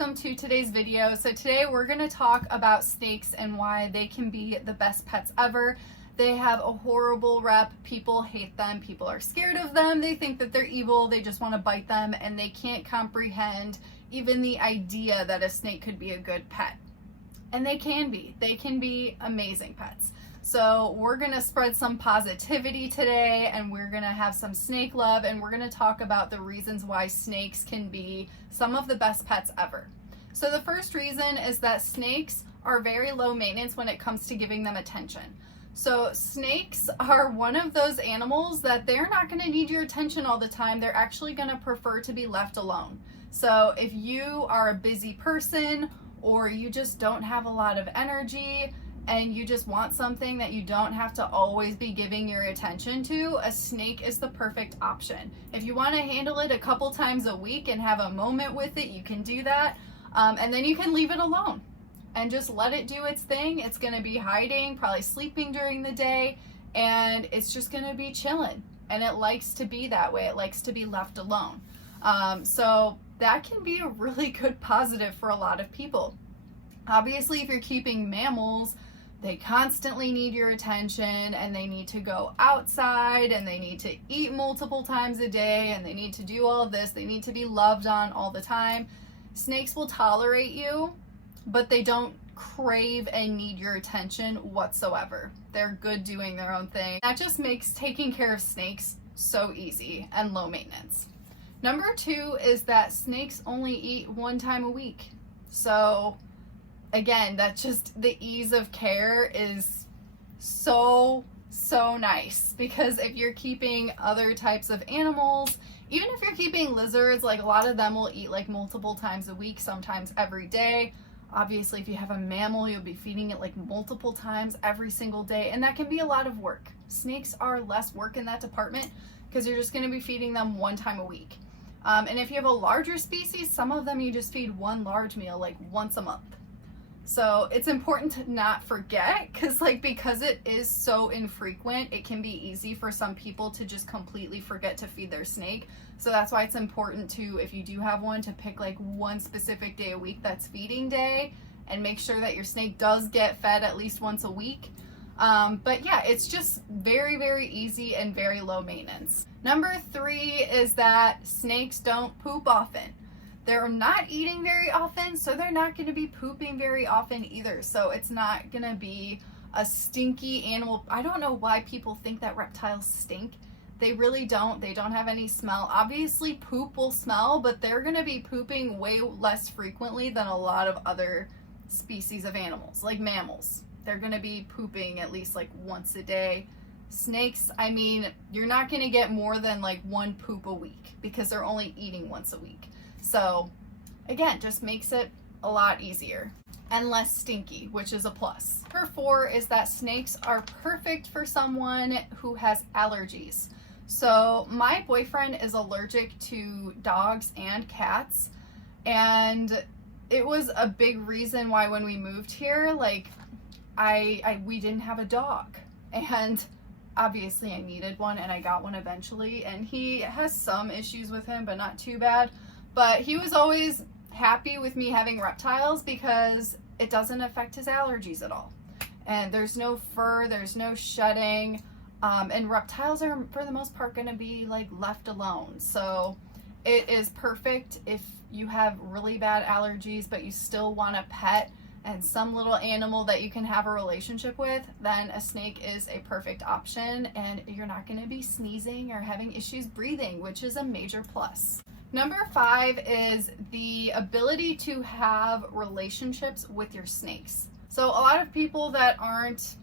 welcome to today's video. So today we're going to talk about snakes and why they can be the best pets ever. They have a horrible rep. People hate them. People are scared of them. They think that they're evil. They just want to bite them, and they can't comprehend even the idea that a snake could be a good pet. And they can be. They can be amazing pets. So we're going to spread some positivity today, and we're going to have some snake love, and we're going to talk about the reasons why snakes can be some of the best pets ever. So the first reason is that snakes are very low maintenance when it comes to giving them attention. So snakes are one of those animals that they're not going to need your attention all the time. They're actually going to prefer to be left alone. So if you are a busy person, or you just don't have a lot of energy, and you just want something that you don't have to always be giving your attention to, a snake is the perfect option. If you want to handle it a couple times a week and have a moment with it, you can do that. And then you can leave it alone and just let it do its thing. It's going to be hiding, probably sleeping during the day, and it's just going to be chilling. And it likes to be that way. It likes to be left alone. So that can be a really good positive for a lot of people. Obviously, if you're keeping mammals, they constantly need your attention, and they need to go outside, and they need to eat multiple times a day, and they need to do all of this. They need to be loved on all the time. Snakes will tolerate you, but they don't crave and need your attention whatsoever. They're good doing their own thing. That just makes taking care of snakes so easy and low maintenance. Number two is that snakes only eat one time a week. So again, that's just the ease of care is so nice, because if you're keeping other types of animals, even if you're keeping lizards, like a lot of them will eat like multiple times a week, sometimes every day. Obviously, if you have a mammal, you'll be feeding it like multiple times every single day, and that can be a lot of work. Snakes are less work in that department because you're just going to be feeding them one time a week. And if you have a larger species, some of them you just feed one large meal like once a month. So it's important to not forget, because it is so infrequent, it can be easy for some people to just completely forget to feed their snake. So that's why it's important to, if you do have one, to pick like one specific day a week that's feeding day, and make sure that your snake does get fed at least once a week. But yeah, it's just very easy and very low maintenance. Number three is that snakes don't poop often. They're not eating very often, so they're not going to be pooping very often either. So it's not going to be a stinky animal. I don't know why people think that reptiles stink. They really don't. They don't have any smell. Obviously, poop will smell, but they're going to be pooping way less frequently than a lot of other species of animals, like mammals. They're going to be pooping at least like once a day. Snakes, I mean, you're not going to get more than like one poop a week because they're only eating once a week. So again, just makes it a lot easier and less stinky, which is a plus. Number four is that snakes are perfect for someone who has allergies. So my boyfriend is allergic to dogs and cats, and it was a big reason why when we moved here, like we didn't have a dog, and obviously I needed one, and I got one eventually, and he has some issues with him, but not too bad. But he was always happy with me having reptiles because it doesn't affect his allergies at all. And there's no fur, there's no shedding, and reptiles are for the most part going to be like left alone. So it is perfect if you have really bad allergies but you still want a pet and some little animal that you can have a relationship with. Then a snake is a perfect option, and you're not going to be sneezing or having issues breathing, which is a major plus. Number five is the ability to have relationships with your snakes. So a lot of people that aren't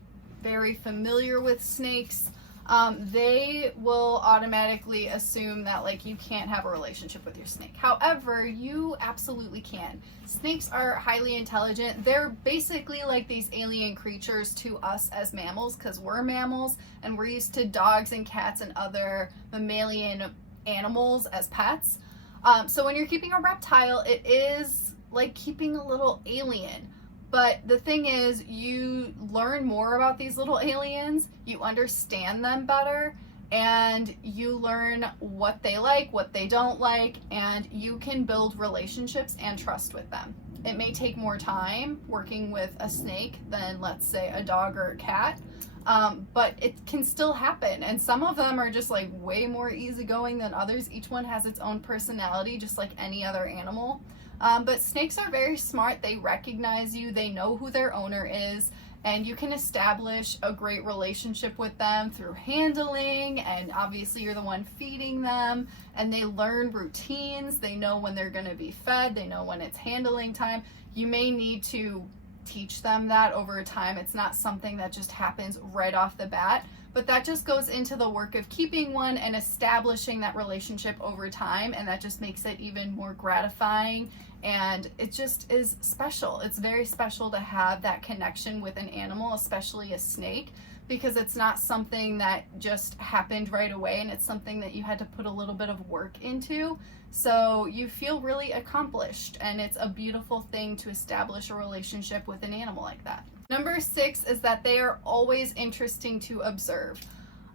very familiar with snakes, they will automatically assume that like you can't have a relationship with your snake. However, you absolutely can. Snakes are highly intelligent. They're basically like these alien creatures to us as mammals, because we're mammals and we're used to dogs and cats and other mammalian animals as pets. So when you're keeping a reptile, it is like keeping a little alien. But the thing is, you learn more about these little aliens, you understand them better, and you learn what they like, what they don't like, and you can build relationships and trust with them. It may take more time working with a snake than, let's say, a dog or a cat, but it can still happen. And some of them are just like way more easygoing than others. Each one has its own personality, just like any other animal. But snakes are very smart. They recognize you, they know who their owner is, and you can establish a great relationship with them through handling, and obviously you're the one feeding them, and they learn routines. They know when they're going to be fed, they know when it's handling time. You may need to teach them that over time. It's not something that just happens right off the bat, but that just goes into the work of keeping one and establishing that relationship over time, and that just makes it even more gratifying, and it just is special. It's very special to have that connection with an animal, especially a snake, because it's not something that just happened right away, and it's something that you had to put a little bit of work into. So you feel really accomplished, and it's a beautiful thing to establish a relationship with an animal like that. Number 6 is that they are always interesting to observe.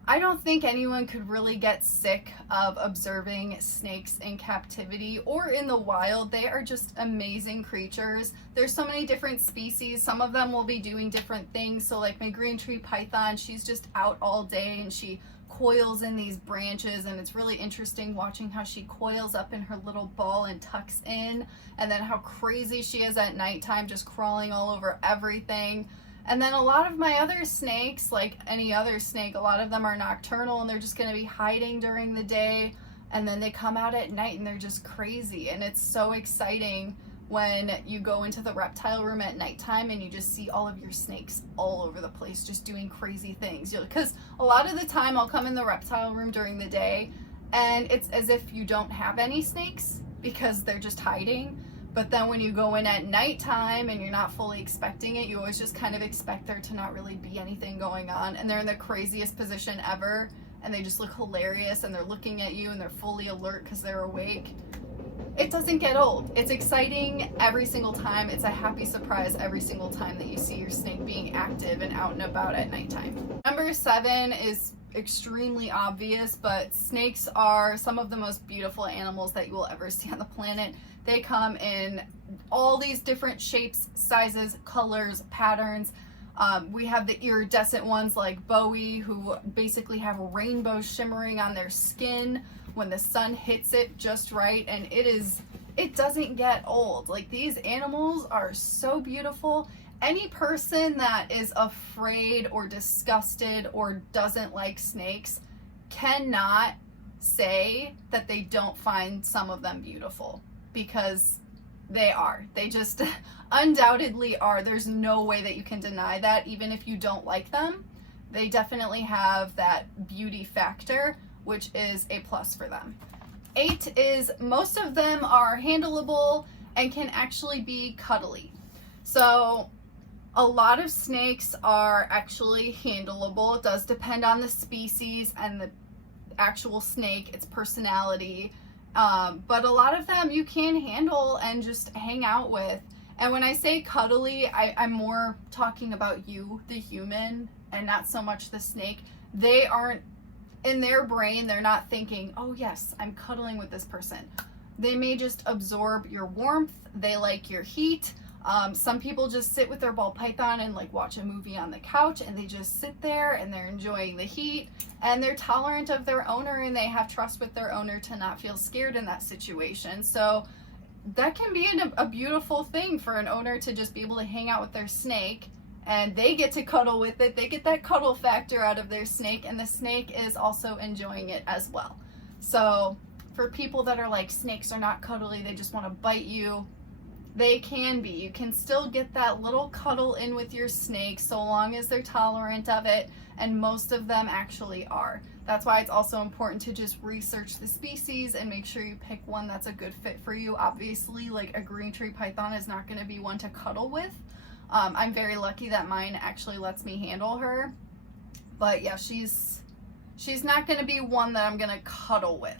I don't think anyone could really get sick of observing snakes in captivity or in the wild. They are just amazing creatures. There's so many different species. Some of them will be doing different things. So like my green tree python, she's just out all day and she coils in these branches, and it's really interesting watching how she coils up in her little ball and tucks in, and then how crazy she is at nighttime, just crawling all over everything. And then a lot of my other snakes, like any other snake, a lot of them are nocturnal and they're just going to be hiding during the day, and then they come out at night and they're just crazy. And it's so exciting when you go into the reptile room at nighttime and you just see all of your snakes all over the place just doing crazy things. Because a lot of the time I'll come in the reptile room during the day and it's as if you don't have any snakes because they're just hiding. But then when you go in at nighttime and you're not fully expecting it, you always just kind of expect there to not really be anything going on, and they're in the craziest position ever, and they just look hilarious, and they're looking at you and they're fully alert because they're awake. It doesn't get old. It's exciting every single time. It's a happy surprise every single time that you see your snake being active and out and about at nighttime. Number 7 is extremely obvious, but snakes are some of the most beautiful animals that you will ever see on the planet. They come in all these different shapes, sizes, colors, patterns. We have the iridescent ones like Bowie, who basically have rainbows shimmering on their skin when the sun hits it just right, and it doesn't get old. Like, these animals are so beautiful. Any person that is afraid or disgusted or doesn't like snakes cannot say that they don't find some of them beautiful, because they are. They just undoubtedly are. There's no way that you can deny that, even if you don't like them. They definitely have that beauty factor, which is a plus for them. 8 is most of them are handleable and can actually be cuddly. So a lot of snakes are actually handleable. It does depend on the species and the actual snake, its personality. But a lot of them you can handle and just hang out with. And when I say cuddly, I'm more talking about you, the human, and not so much the snake. They aren't, in their brain, they're not thinking, oh yes, I'm cuddling with this person. They may just absorb your warmth. They like your heat. Some people just sit with their ball python and like watch a movie on the couch, and they just sit there and they're enjoying the heat, and they're tolerant of their owner, and they have trust with their owner to not feel scared in that situation. So that can be a beautiful thing for an owner to just be able to hang out with their snake, and they get to cuddle with it. They get that cuddle factor out of their snake, and the snake is also enjoying it as well. So for people that are like, snakes are not cuddly, they just want to bite you, they can be. You can still get that little cuddle in with your snake so long as they're tolerant of it, and most of them actually are. That's why it's also important to just research the species and make sure you pick one that's a good fit for you. Obviously, like a green tree python is not going to be one to cuddle with. I'm very lucky that mine actually lets me handle her, but yeah, she's not going to be one that I'm going to cuddle with.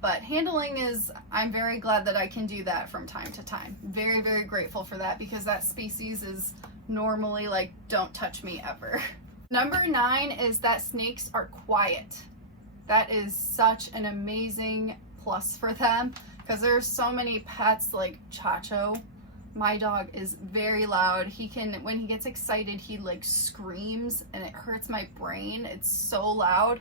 But handling is, I'm very glad that I can do that from time to time. Very, very grateful for that, because that species is normally like, don't touch me ever. Number 9 is that snakes are quiet. that is such an amazing plus for them, because there's so many pets like Chacho. My dog is very loud. He can, when he gets excited, he like screams and it hurts my brain. It's so loud.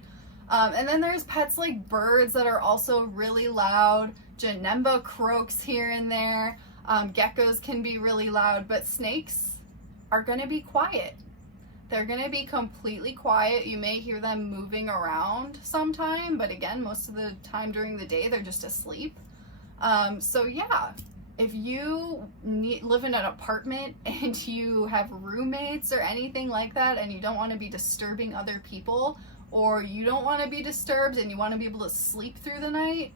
And then there's pets like birds that are also really loud. Janemba croaks here and there. Geckos can be really loud, but snakes are going to be quiet. They're going to be completely quiet. You may hear them moving around sometime, but again, most of the time during the day, they're just asleep. So yeah, if you live in an apartment and you have roommates or anything like that, and you don't want to be disturbing other people, or you don't want to be disturbed and you want to be able to sleep through the night,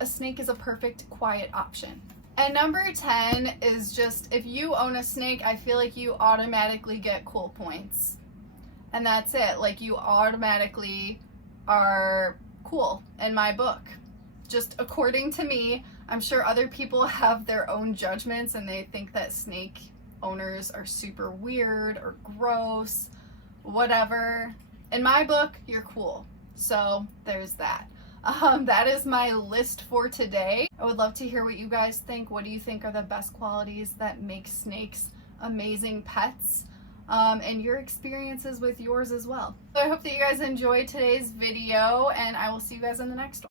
a snake is a perfect quiet option. And number 10 is just, if you own a snake, I feel like you automatically get cool points. And that's it. Like, you automatically are cool in my book. Just according to me. I'm sure other people have their own judgments and they think that snake owners are super weird or gross, whatever. In my book, you're cool. So there's that. That is my list for today. I would love to hear what you guys think. What do you think are the best qualities that make snakes amazing pets? And your experiences with yours as well. So I hope that you guys enjoyed today's video, and I will see you guys in the next one.